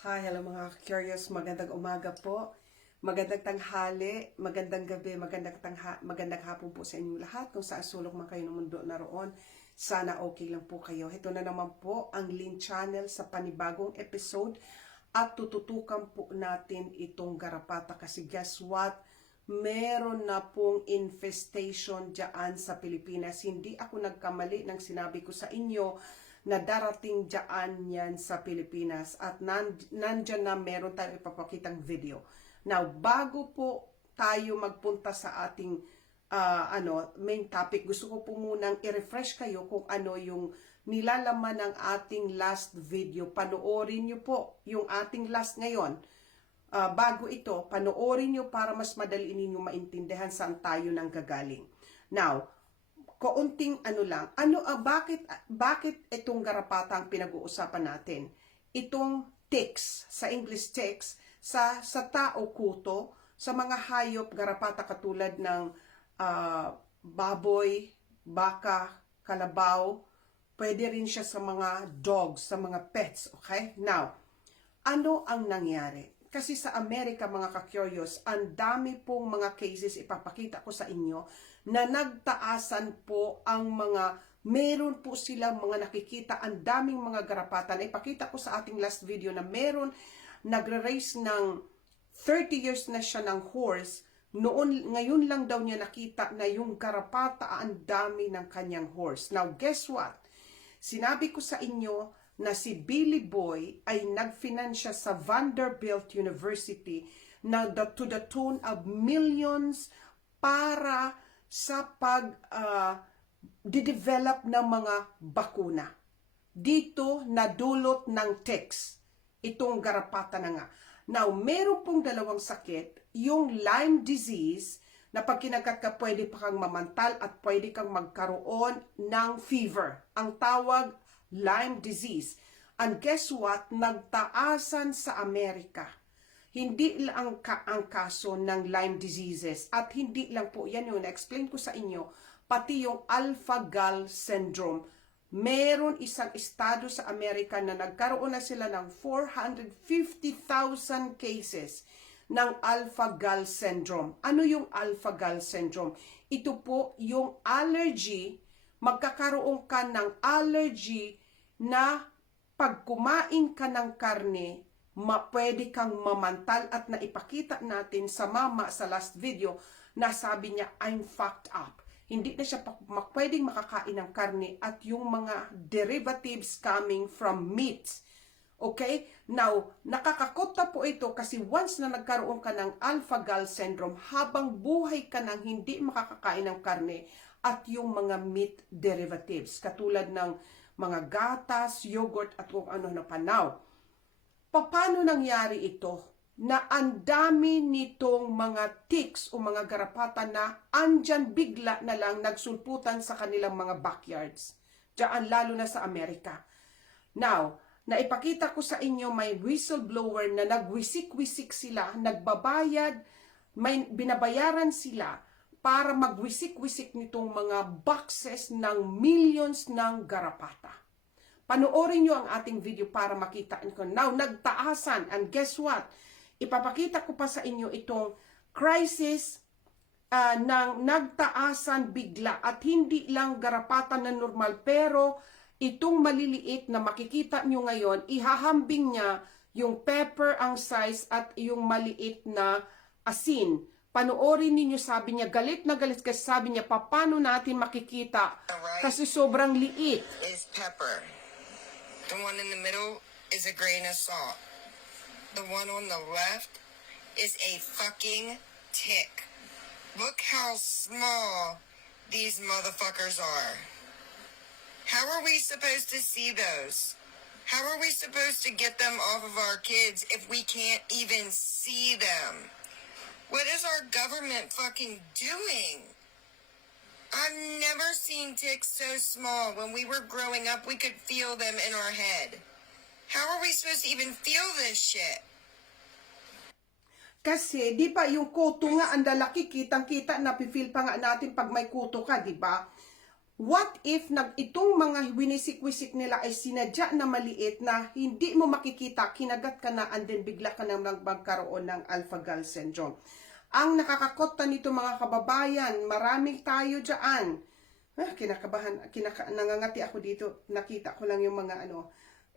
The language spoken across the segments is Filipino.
Hi, hello mga curious, magandang umaga po, magandang tanghali, magandang gabi, magandang hapon po sa inyong lahat kung saan sulok man kayo ng mundo naroon. Sana okay lang po kayo. Ito na naman po ang Lynn Channel sa panibagong episode at tututukan po natin itong garapata kasi guess what? Meron na pong infestation dyan sa Pilipinas. Hindi ako nagkamali nang sinabi ko sa inyo na darating dyan yan sa Pilipinas at nandyan na meron tayong ipapakitang video. Now, bago po tayo magpunta sa ating main topic, gusto ko po munang i-refresh kayo kung ano yung nilalaman ng ating last video. Panoorin nyo po yung ating last ngayon. Bago ito, panoorin nyo para mas madali ninyo maintindihan saan tayo nang gagaling. Now, kaunting lang, bakit itong garapata ang pinag-uusapan natin? Itong ticks, sa English ticks, sa tao kuto, sa mga hayop, garapata katulad ng baboy, baka, kalabaw, pwede rin siya sa mga dogs, sa mga pets, okay? Now, ano ang nangyari? Kasi sa Amerika, mga ka-curious, ang dami pong mga cases ipapakita ko sa inyo na nagtaasan po ang meron po silang mga nakikita, ang daming mga garapata na ipakita ko sa ating last video na meron nagre-race ng 30 years na siya ng horse. Ngayon lang daw niya nakita na yung garapata ang dami ng kanyang horse. Now, guess what? Sinabi ko sa inyo na si Billy Boy ay nagfinansya sa Vanderbilt University na to the tune of millions para sa develop ng mga bakuna. Dito nadulot ng ticks itong garapata na nga. Now, meron pong dalawang sakit, yung Lyme disease na pag kinagat ka pwede pa kang mamantal at pwede kang magkaroon ng fever. Ang tawag Lyme disease. And guess what? Nagtaasan sa Amerika. Hindi lang ang kaso ng Lyme diseases. At hindi lang po, yan yung na-explain ko sa inyo, pati yung alpha-gal syndrome. Meron isang estado sa Amerika na nagkaroon na sila ng 450,000 cases ng alpha-gal syndrome. Ano yung alpha-gal syndrome? Ito po yung allergy, magkakaroon ka ng allergy na pag kumain ka ng karne, pwede kang mamantal at naipakita natin sa mama sa last video na sabi niya, I'm fucked up. Hindi na siya pwedeng makakain ng karne at yung mga derivatives coming from meat. Okay? Now, nakakakota po ito kasi once na nagkaroon ka ng alpha-gal syndrome, habang buhay ka nang hindi makakakain ng karne at yung mga meat derivatives, katulad ng mga gatas, yogurt at kung ano na panaw. Paano nangyari ito? Na ang dami nitong mga ticks o mga garapata na andyan bigla na lang nagsulputan sa kanilang mga backyards. Diyan lalo na sa Amerika. Now, naipakita ko sa inyo may whistleblower na nagwisik-wisik sila, nagbabayad, may binabayaran sila para magwisik-wisik nitong mga boxes ng millions ng garapata. Panoorin nyo ang ating video para makita nyo. Now, nagtaasan. And guess what? Ipapakita ko pa sa inyo itong crisis ng nagtaasan bigla. At hindi lang garapata na normal. Pero itong maliliit na makikita nyo ngayon, ihahambing niya yung pepper ang size at yung maliit na asin. Panoorin ninyo, sabi niya, galit na galit kasi sabi niya, paano natin makikita kasi sobrang liit. Is pepper. The one in the middle is a grain of salt. The one on the left is a fucking tick. Look how small these motherfuckers are. How are we supposed to see those? How are we supposed to get them off of our kids if we can't even see them? What is our government fucking doing? I've never seen ticks so small. When we were growing up, we could feel them in our head. How are we supposed to even feel this shit? Kasi, di ba, yung kuto nga, ang lalaki, kitang-kita, napifeel pa nga natin pag may kuto ka, di ba? What if itong mga winisik-wisik nila ay sinadya na maliit na hindi mo makikita, kinagat ka na, and then bigla ka na magkaroon ng alpha-gal syndrome. Ang nakakakota nito mga kababayan, maraming tayo dyan. Kinakabahan, nangangati ako dito, nakita ko lang yung mga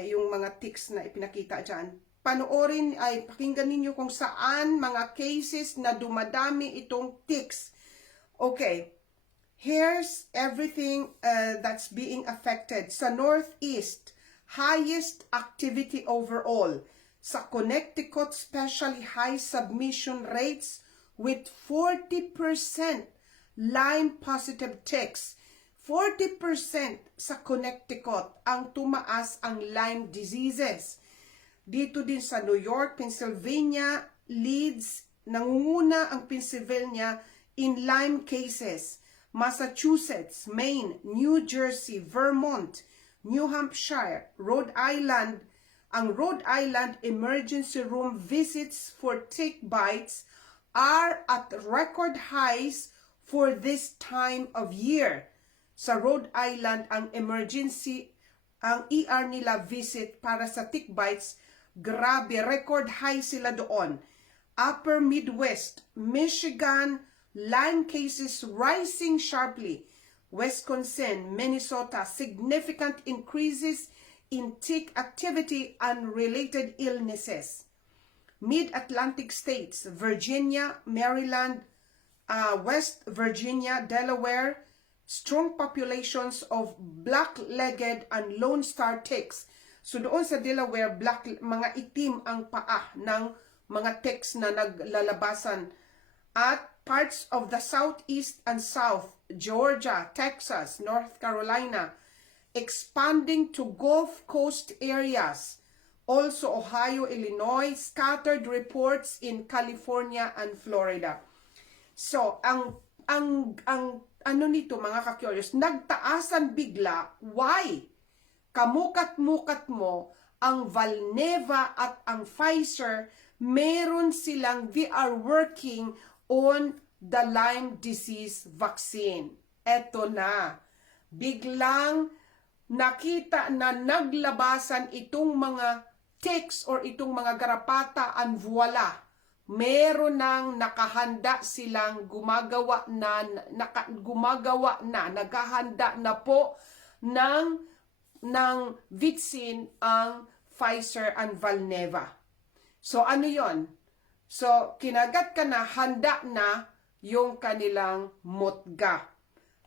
yung mga tics na ipinakita dyan. Panoorin, pakinggan ninyo kung saan mga cases na dumadami itong tics. Okay. Here's everything that's being affected. Sa Northeast, highest activity overall. Sa Connecticut, especially high submission rates with 40% Lyme positive ticks. 40% sa Connecticut ang tumaas ang Lyme diseases. Dito din sa New York, Pennsylvania, Leeds, nangunguna ang Pennsylvania in Lyme cases. Massachusetts, Maine, New Jersey, Vermont, New Hampshire, Rhode Island. Ang Rhode Island emergency room visits for tick bites are at record highs for this time of year. Sa Rhode Island, ang ER nila visit para sa tick bites, grabe, record high sila doon. Upper Midwest, Michigan, Lyme cases rising sharply. Wisconsin, Minnesota, significant increases in tick activity and related illnesses. Mid-Atlantic states, Virginia, Maryland, West Virginia, Delaware, strong populations of black-legged and Lone Star ticks. So doon sa Delaware, mga itim ang paa ng mga ticks na naglalabasan. At parts of the Southeast and South, Georgia, Texas, North Carolina, expanding to Gulf Coast areas. Also Ohio, Illinois, scattered reports in California and Florida. So, ang ano nito mga ka-curious, nagtaasan bigla. Why? Kamukat-mukat mo, ang Valneva at ang Pfizer, meron silang, they are working on the Lyme disease vaccine. Eto na. Biglang nakita na naglabasan itong mga ticks or itong mga garapata, and voila, meron nang nakahanda silang naghahanda na po ng vaccine ang Pfizer and Valneva. So ano yon? So kinagat ka na, handa na yung kanilang mutga.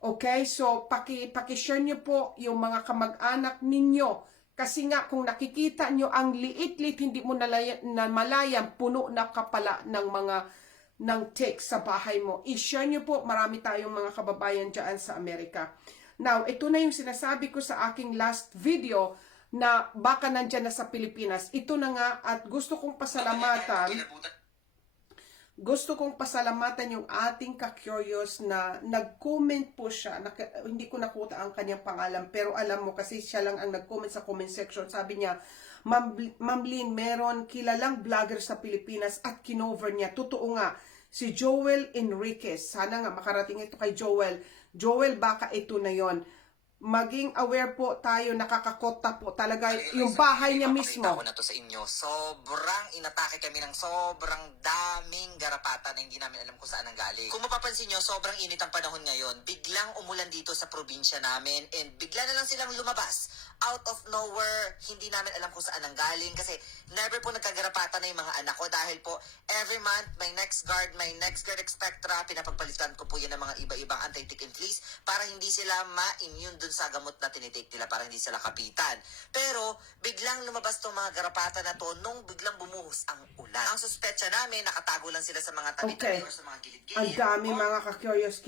Okay, so paki-share nyo po yung mga kamag-anak ninyo. Kasi nga kung nakikita nyo ang liit-liit, hindi mo namalayang puno na kapala ng ticks sa bahay mo. I-share nyo po, marami tayong mga kababayan dyan sa Amerika. Now, ito na yung sinasabi ko sa aking last video na baka nandyan na sa Pilipinas. Ito na nga, at gusto kong pasalamatan yung ating ka-curious na nag-comment po siya. Hindi ko nakuta ang kanyang pangalan, pero alam mo kasi siya lang ang nag-comment sa comment section. Sabi niya, Ma'am Lynn, meron kilalang vlogger sa Pilipinas at kinover niya. Totoo nga, si Joel Enriquez. Sana nga makarating ito kay Joel. Joel, baka ito na yon. Maging aware po tayo, nakakakota po talaga yung bahay niya mismo. Ko na to sa inyo. Sobrang inatake kami ng sobrang daming garapata na hindi namin alam kung saan ang galing. Kung mapapansin nyo, sobrang init ang panahon ngayon. Biglang umulan dito sa probinsya namin and bigla na lang silang lumabas. Out of nowhere, hindi namin alam kung saan ang galing kasi never po nagkagarapata na yung mga anak ko dahil po every month my next guard expectra, pinapagpalitan ko po yan ng mga iba-ibang anti-tick and fleas para hindi sila ma-immune dun sa gamot na tinitake nila para hindi sila kapitan. Pero biglang lumabas tong mga garapata na to nung biglang bumuhos ang ulan. Ang suspetsa namin, nakatago lang sila sa mga tabi-tabi or sa mga gilid-gilid. Ang dami mga ka-curious,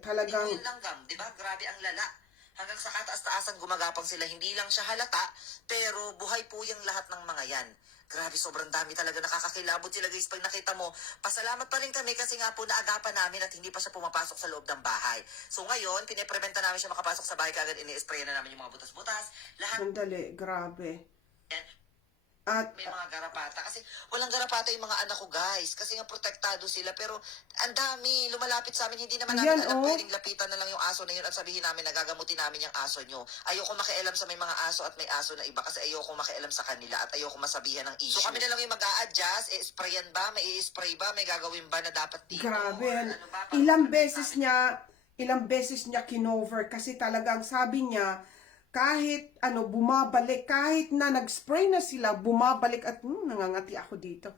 talagang... Tingin langgam, di ba? Grabe ang lala. Hanggang sa kataas-taasan gumagapang sila, hindi lang siya halata, pero buhay po yung lahat ng mga yan. Grabe, sobrang dami talaga, nakakakilabot sila guys pag nakita mo. Pasalamat pa rin kami kasi nga po naagapan namin at hindi pa siya pumapasok sa loob ng bahay. So ngayon, pinipreventa namin siya makapasok sa bahay, kagad ini-spray na namin yung mga butas-butas. Lahat. Sandali, grabe. At may mga garapata. Kasi walang garapata yung mga anak ko, guys. Kasi nga protektado sila. Pero ang dami, lumalapit sa amin. Hindi naman Ayan, namin alam, oh. pwedeng lapitan na lang yung aso na yun at sabihin namin na gagamutin namin yung aso nyo. Ayoko makialam sa may mga aso at may aso na iba kasi ayoko makialam sa kanila at ayoko masabihan ng issue. So kami na lang yung mag-a-adjust. Sprayan ba? May i-spray ba? May gagawin ba na dapat dito? grabe. Or ano ba? Ilang beses niya kinover kasi talagang sabi niya, kahit bumabalik, kahit na nag-spray na sila, bumabalik at nangangati ako dito.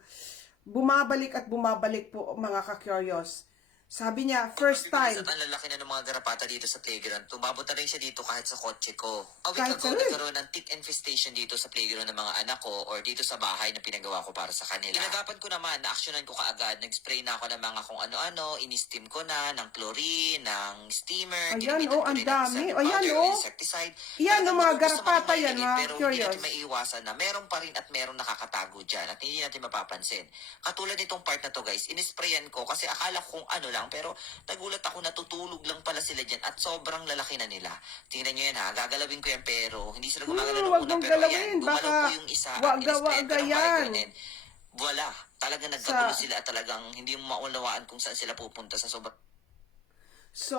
Bumabalik at bumabalik po, mga ka-curious. Sabi niya, first time. At ang lalaki na ng mga garapata dito sa playground. Tumabot na rin siya dito kahit sa kotse ko. A week Kahit ago, saan? nagkaroon ng tick infestation dito sa playground ng mga anak ko or dito sa bahay na pinagawa ko para sa kanila. Inagapan ko naman, na-actionan ko kaagad. Nag-spray na ako ng mga kung ano-ano, in-steam ko na, ng chlorine, ng steamer. Ayan, ginamitan ko ang rin ng dami. setting Ayan, powder o oh. insecticide. Yan, Talagang mga gusto garapata kami yan, mainit, mga pero hindi curious. natin maiiwasan na meron pa rin at meron nakakatago dyan at hindi natin mapapansin. Katulad nitong part na to, guys, inisprayan ko kasi akala ko kung ano lang, pero nagulat ako, natutulog lang pala sila dyan at sobrang lalaki na nila. Tingnan nyo yan ha, gagalawin ko yan pero hindi sila gumagalaw ng wag una, mong pero galawin, ayan, gumalaw baka po yung isa at waga-waga inisprayan ko ng yan. Viagra and voila, talagang nagkagulo sila at talagang hindi mo maunawaan kung saan sila pupunta sa sobrang So,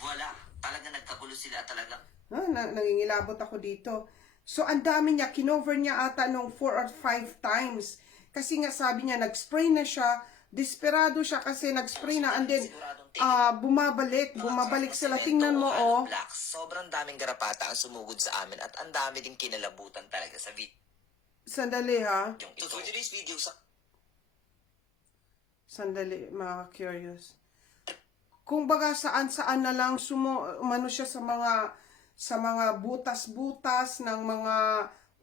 voila, talagang nagkagulo sila at talagang nangingilabot ako dito. So, ang dami niya, kinover niya ata nung 4 or 5 times. Kasi nga sabi niya, nag-spray na siya, desperado siya kasi nag-spray na, and then, bumabalik sila. Tingnan mo, oh. Black. Sobrang daming garapata ang sumugod sa amin at ang dami din kinalabutan talaga sa video. Sandali, ha? So for today's video, Sandali, mga curious. Kung baga saan-saan na lang umano siya sa mga butas-butas ng mga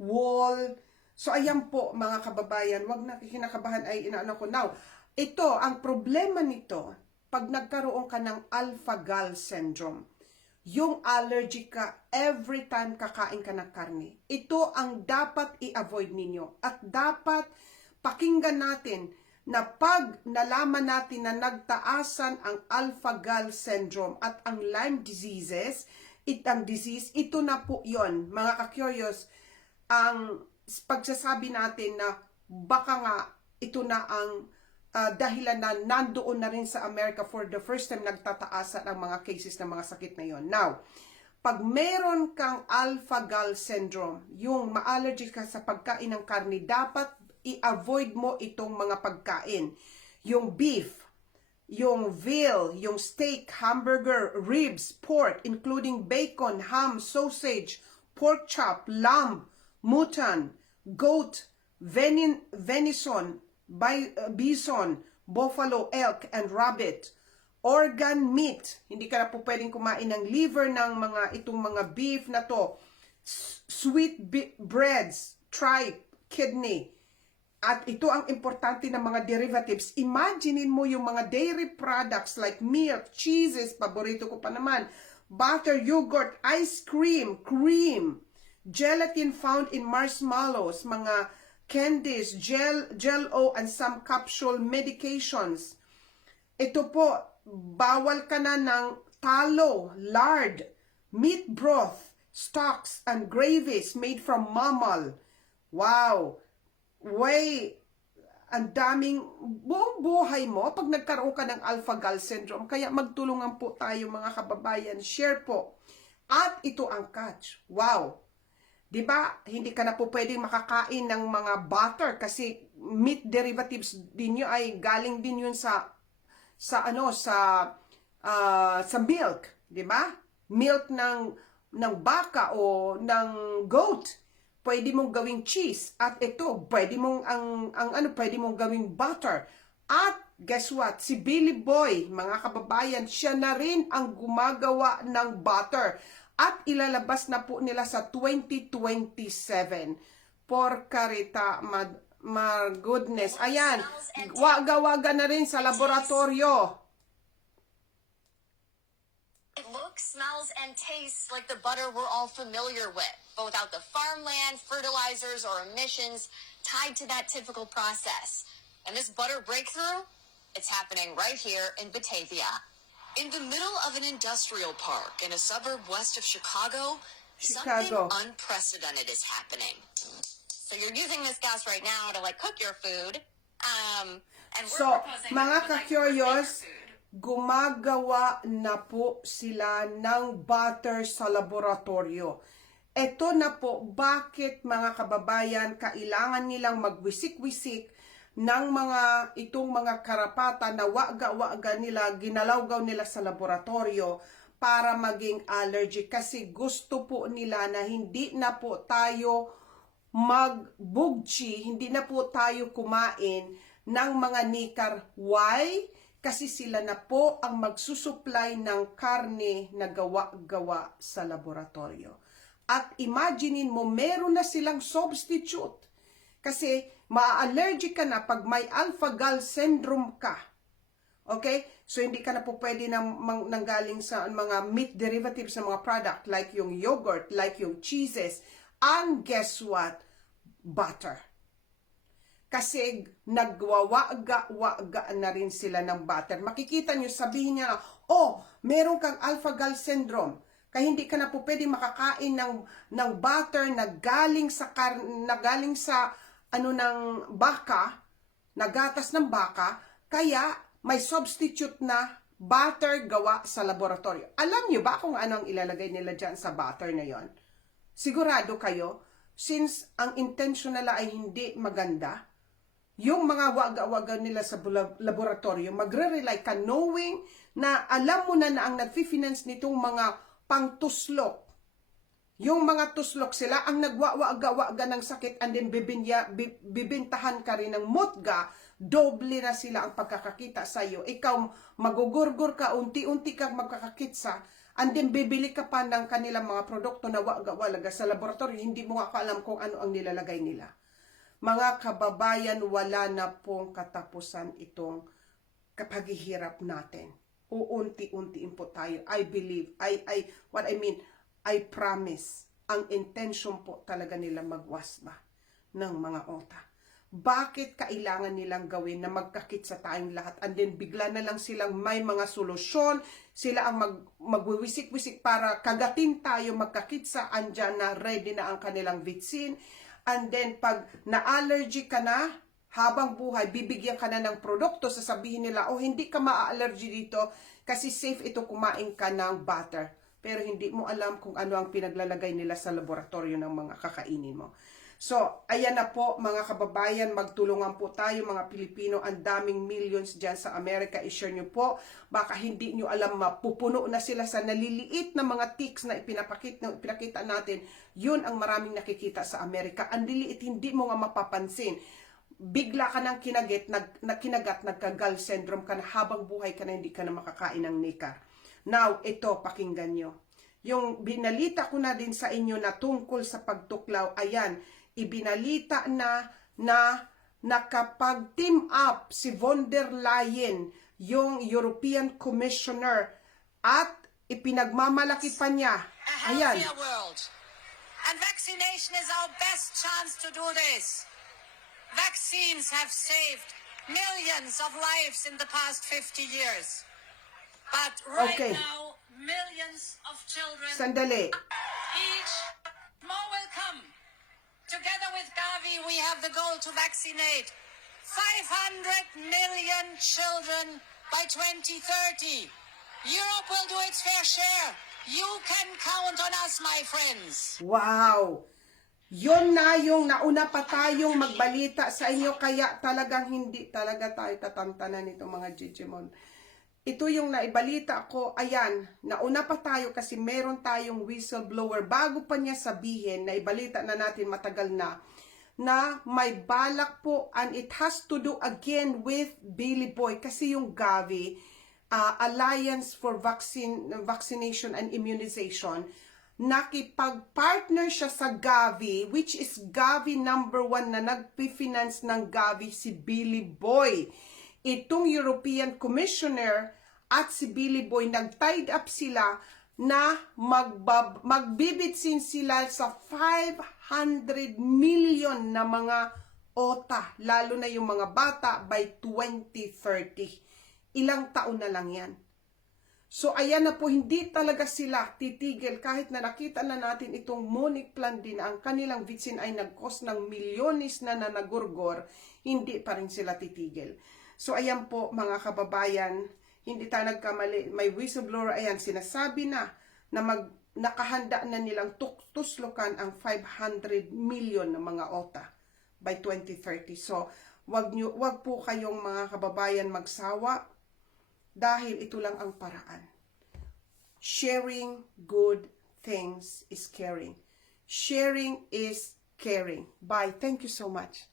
wall. So, ayan po, mga kababayan, wag na kinakabahan ay inaano ko. Now, ito, ang problema nito, pag nagkaroon ka ng alpha-gal syndrome, yung allergy ka every time kakain ka ng karne. Ito ang dapat i-avoid ninyo. At dapat pakinggan natin na pag nalaman natin na nagtaasan ang alpha-gal syndrome at ang Lyme disease, ito na po yon, mga ka-curious, ang pagsasabi natin na baka nga ito na ang dahilan na nandoon na rin sa America for the first time nagtataasan ang mga cases ng mga sakit na yon. Now, pag meron kang alpha-gal syndrome, yung ma-allergy ka sa pagkain ng karne, dapat i-avoid mo itong mga pagkain. Yung beef, yung veal, yung steak, hamburger, ribs, pork, including bacon, ham, sausage, pork chop, lamb, mutton, goat, venison, bison, buffalo, elk, and rabbit. Organ meat. Hindi ka na po pwedeng kumain ng liver ng itong mga beef na to. Sweet breads, tripe, kidney. At ito ang importante ng mga derivatives. Imaginein mo yung mga dairy products like milk, cheeses, paborito ko pa naman, butter, yogurt, ice cream, cream, gelatin found in marshmallows, mga candies, Jell-O, and some capsule medications. Ito po, bawal ka na ng talo, lard, meat broth, stocks, and gravies made from mammal. Wow! Ang daming buong buhay mo pag nagkaroon ka ng alpha-gal syndrome. Kaya magtulungan po tayo, mga kababayan. Share po. At ito ang catch. Wow! Diba? Hindi ka na po pwedeng makakain ng mga butter kasi meat derivatives din yun ay galing din yun sa milk, 'di ba? Milk ng baka o ng goat. Pwede mong gawing cheese at ito, pwede mong pwede mong gawing butter. At guess what? Si Billy Boy, mga kababayan, siya na rin ang gumagawa ng butter. At ilalabas na po nila sa 2027. Porcarita, my goodness. Ayan, waga-waga na rin sa laboratorio. It looks, smells, and tastes like the butter we're all familiar with, but without the farmland, fertilizers, or emissions tied to that typical process. And this butter breakthrough, it's happening right here in Batavia. In the middle of an industrial park in a suburb west of Chicago, something unprecedented is happening. So you're using this gas right now to like cook your food. And we're So, proposing mga that you would like to ka-curious, cook your food. gumagawa na po sila ng butter sa laboratorio. Ito na po bakit mga kababayan kailangan nilang magwisik-wisik ng itong mga karapatan na waga-waga nila, ginalawgaw nila sa laboratorio para maging allergy. Kasi gusto po nila na hindi na po tayo magbugchi, hindi na po tayo kumain ng mga nikar. Why? Kasi sila na po ang magsusupply ng karne na gawa-gawa sa laboratorio. At imaginein mo, meron na silang substitute. Kasi ma-allergic ka na pag may alpha-gal syndrome ka. Okay? So hindi ka na po pwede nanggaling sa mga meat derivatives sa mga product like yung yogurt, like yung cheeses. And guess what? Butter. Kasi nagwawaga-waga na rin sila ng butter. Makikita nyo, sabihin niya, oh, meron kang alpha-gal syndrome. Kaya hindi ka na po pwede makakain ng butter na galing sa ng baka, na gatas ng baka, kaya may substitute na butter gawa sa laboratorio. Alam niyo ba kung ano ang ilalagay nila dyan sa butter na yon? Sigurado kayo, since ang intention nila ay hindi maganda, yung mga waga-waga nila sa laboratorio, magre-rely ka knowing na alam mo na ang nag-finance nitong mga pangtuslok. Yung mga tuslok sila ang nagwawaga-waga ng sakit and then bibintahan ka rin ng mutga, doble na sila ang pagkakakita sa iyo. Ikaw magugurgur ka, unti-unti kang magkakakitsa, and then bibili ka pa ng kanilang mga produkto na waga-waga sa laboratorio, hindi mo nga alam kung ano ang nilalagay nila. Mga kababayan, wala na pong katapusan itong paghihirap natin. Uunti-untiin po tayo. I believe, I promise, ang intention po talaga nila magwasba ng mga ota. Bakit kailangan nilang gawin na magkakitsa tayong lahat and then bigla na lang silang may mga solusyon, sila ang magwiwisik-wisik para kagatin tayo magkakitsa, andyan na ready na ang kanilang vitsin. And then, pag na-allergy ka na, habang buhay, bibigyan ka na ng produkto, sasabihin nila, oh, hindi ka ma-allergy dito kasi safe ito kumain ka ng butter. Pero hindi mo alam kung ano ang pinaglalagay nila sa laboratorio ng mga kakainin mo. So, ayan na po mga kababayan, magtulungan po tayo mga Pilipino, ang daming millions dyan sa Amerika, i-share nyo po, baka hindi nyo alam, mapupuno na sila sa naliliit na mga ticks na ipinakita natin, yun ang maraming nakikita sa Amerika, ang liliit, hindi mo nga mapapansin, bigla ka ng kinagat, nagka-gall syndrome ka na, habang buhay ka na, hindi ka na makakain ng nikar. Now, ito, pakinggan nyo. Yung binalita ko na din sa inyo na tungkol sa pagtuklaw, ayan, ibinalita na nakapag-team up si von der Leyen, yung European Commissioner, at ipinagmamalaki pa niya. Ayan. World. And vaccination is our best chance to do this. Vaccines have saved millions of lives in the past 50 years. But right now, millions of children, Sandali. each more will come. Together with Gavi, we have the goal to vaccinate 500 million children by 2030. Europe will do its fair share. You can count on us, my friends. Wow! Yun na yung nauna pa tayong magbalita sa inyo, kaya talagang hindi talaga tayo tatantanan nito mga Jijimon. Ito yung naibalita ko, ayan, nauna pa tayo kasi meron tayong whistleblower. Bago pa niya sabihin, naibalita na natin matagal na may balak po, and it has to do again with Billy Boy. Kasi yung Gavi, Alliance for Vaccination and Immunization, nakipag-partner siya sa Gavi, which is Gavi #1 na nagpi-finance ng Gavi, si Billy Boy. Itong European Commissioner at si Billy Boy, nag-tied up sila na magbibitsin sila sa 500 million na mga OTA, lalo na yung mga bata, by 2030. Ilang taon na lang yan. So ayan na po, hindi talaga sila titigil kahit na nakita na natin itong Monique Plan din ang kanilang vitsin ay nag-cost ng milyones na nanagurgor, hindi pa rin sila titigil. So ayan po mga kababayan, hindi tayo nagkamali, may whistleblower, ayan sinasabi na nakahanda na nilang tuslukan ang 500 million na mga OTA by 2030. So wag po kayong mga kababayan magsawa, dahil ito lang ang paraan. Sharing good things is caring. Sharing is caring. Bye. Thank you so much.